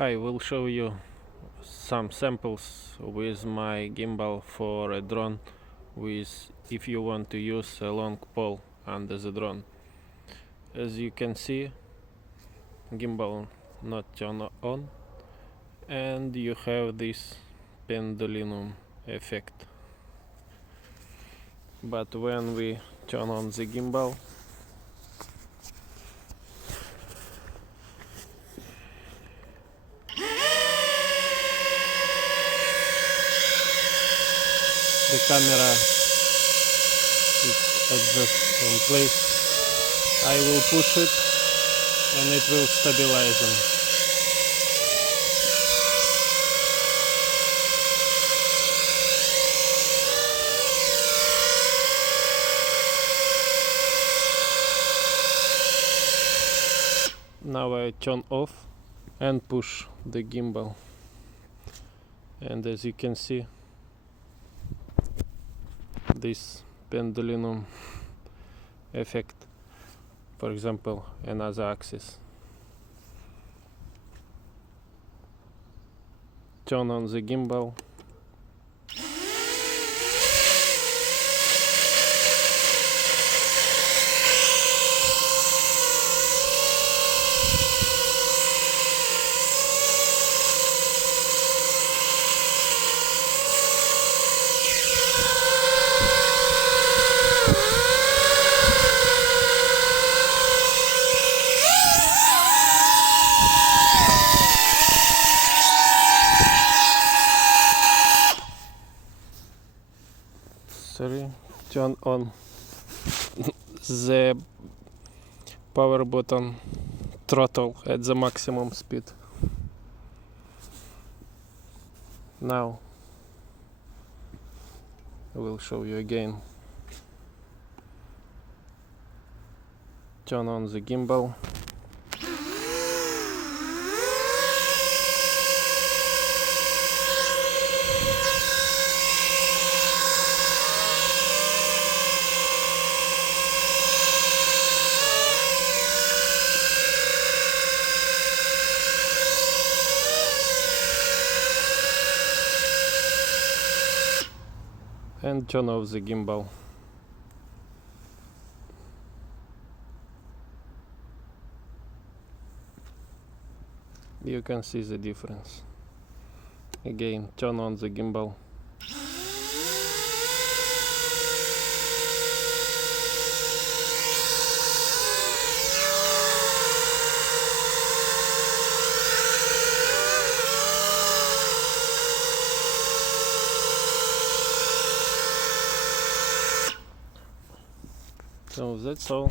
I will show you some samples with my gimbal for a drone with if you want to use a long pole under the drone. As you can see, gimbal not turn on, and you have this pendulum effect. But when we turn on the gimbal, the camera is adjusted in place. I will push it and it will stabilize them. Now I turn off and push the gimbal, and as you can see, this pendulum effect, for example, another axis. Turn on the gimbal. Turn on the power button throttle at the maximum speed. Now I will show you again. Turn on the gimbal. And turn off the gimbal. You can see the difference. Again, turn on the gimbal. So that's all.